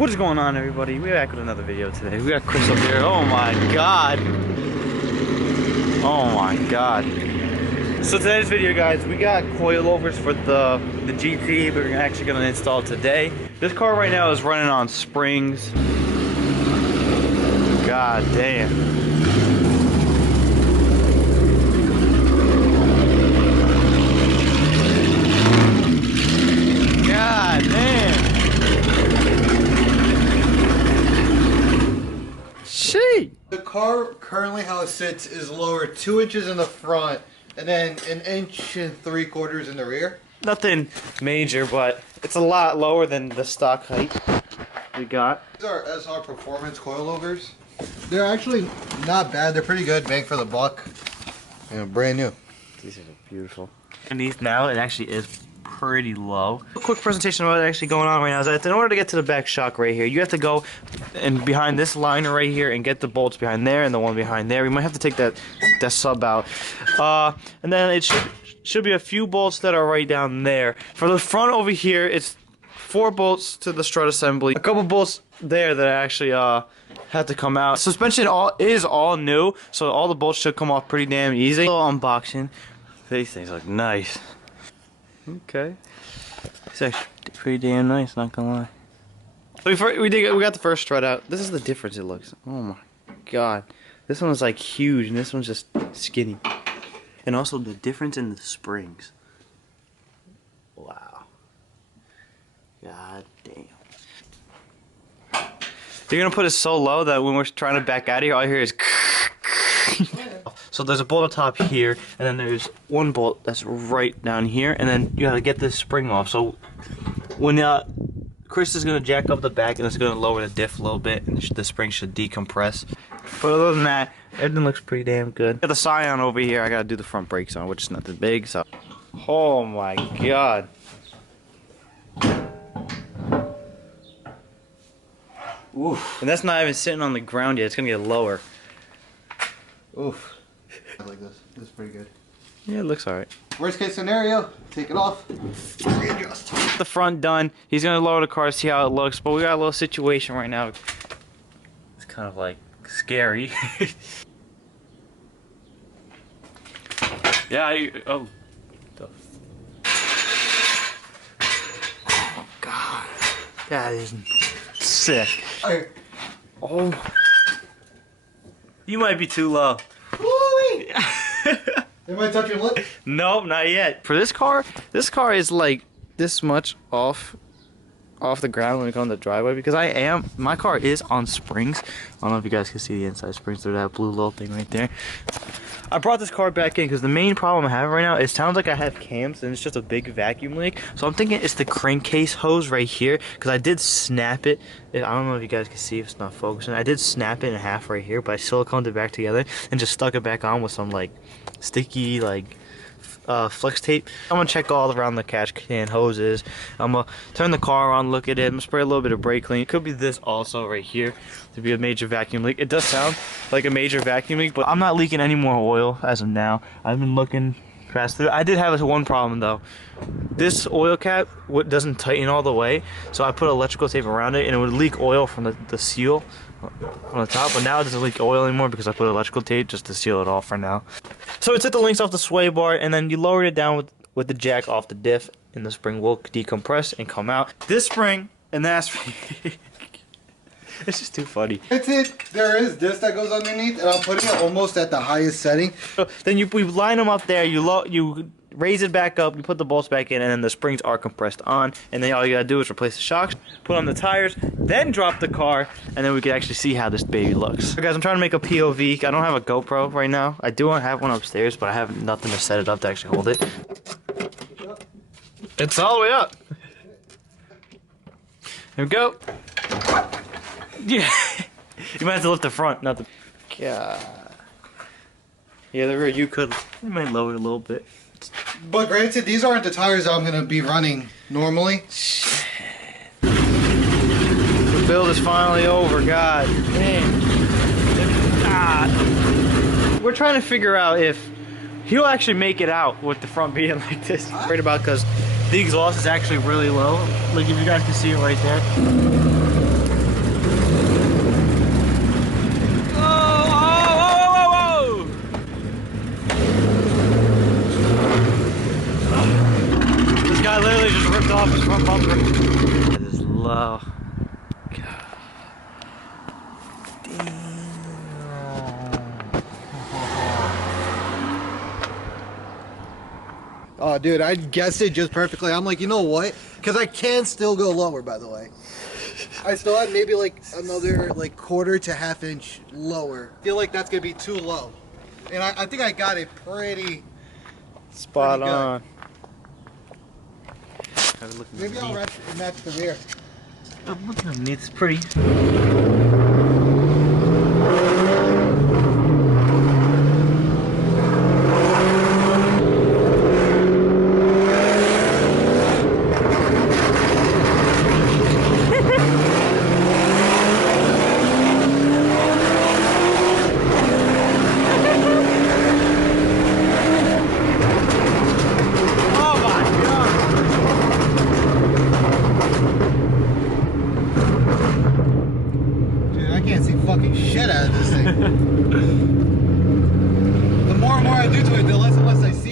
What is going on, everybody? We're back with another video today. We got Chris up here. Oh my god. Oh my god. So today's video, guys, we got coilovers for the GT. We're actually going to install today. This car right now is running on springs. God damn. God damn. Shit. The car currently how it sits is lower 2 inches in the front and then 1 3/4 inches in the rear. Nothing major, but it's a lot lower than the stock height we got. These are SR Performance coilovers. They're actually not bad. They're pretty good, bang for the buck. You know, brand new. These are beautiful. Underneath now, it actually is pretty low. A quick presentation of what's actually going on right now is that in order to get to the back shock right here, you have to go and behind this liner right here and get the bolts behind there and the one behind there. We might have to take that sub out. And then it should be a few bolts that are right down there. For the front over here, it's 4 bolts to the strut assembly. A couple bolts there that actually had to come out. Suspension is all new, so all the bolts should come off pretty damn easy. A little unboxing. These things look nice. Okay. It's actually pretty damn nice, not gonna lie. We got the first strut out. This is the difference it looks. Oh my god. This one is like huge and this one's just skinny. And also the difference in the springs. Wow. God damn. They're gonna put it so low that when we're trying to back out of here, all I hear is So there's a bolt on top here, and then there's one bolt that's right down here, and then you gotta get this spring off. So when Chris is gonna jack up the back, and it's gonna lower the diff a little bit, and the spring should decompress. But other than that, everything looks pretty damn good. Got the Scion over here. I gotta do the front brakes on, which is not that big. So, oh my god. Oof. And that's not even sitting on the ground yet. It's gonna get lower. Oof. I like this. This is pretty good. Yeah, it looks alright. Worst case scenario, take it off, readjust. The front done. He's gonna lower the car, see how it looks. But we got a little situation right now. It's kind of like scary. Yeah. Oh god, that is sick. Oh, you might be too low. Am I touching your lip? Nope, not yet. For this car is like this much off the ground when it comes to the driveway because my car is on springs. I don't know if you guys can see the inside springs through that blue little thing right there. I brought this car back in because the main problem I'm having right now, it sounds like I have cams and it's just a big vacuum leak. So I'm thinking it's the crankcase hose right here because I did snap it. I don't know if you guys can see if it's not focusing. I did snap it in half right here, but I siliconed it back together and just stuck it back on with some like sticky like flex tape. I'm gonna check all around the catch can hoses. I'm gonna turn the car on, look at it. I'm gonna spray a little bit of brake clean. It could be this also right here to be a major vacuum leak. It does sound like a major vacuum leak, but I'm not leaking any more oil as of now. I've been looking fast through. I did have one problem though. This oil cap doesn't tighten all the way, so I put electrical tape around it and it would leak oil from the seal on the top, but now it doesn't leak oil anymore because I put electrical tape just to seal it off for now. So it's at the links off the sway bar, and then you lower it down with the jack off the diff, and the spring will decompress and come out. This spring and that spring, it's just too funny. That's it. There is this that goes underneath, and I'm putting it almost at the highest setting. So then we line them up there. You raise it back up, you put the bolts back in, and then the springs are compressed on, and then all you gotta do is replace the shocks, put on the tires, then drop the car, and then we can actually see how this baby looks. So guys, I'm trying to make a POV. I don't have a GoPro right now. I do have one upstairs, but I have nothing to set it up to actually hold it. It's all the way up. Here we go. Yeah. You might have to lift the front, not the... God. Yeah, the rear, you might lower it a little bit. But granted, these aren't the tires I'm going to be running normally. The build is finally over, god damn. God. We're trying to figure out if he'll actually make it out with the front being like this. I'm worried about because the exhaust is actually really low. Like if you guys can see it right there. Oh, dude, I guessed it just perfectly. I'm like, you know what? Because I can still go lower, by the way. I still had maybe like another like quarter to half inch lower. Feel like that's gonna be too low. And I think I got it pretty Spot pretty good. on. Maybe I'll match the rear. I'm looking underneath. It's pretty. Fucking shit out of this thing. The more and more I do to it, the less and less I see.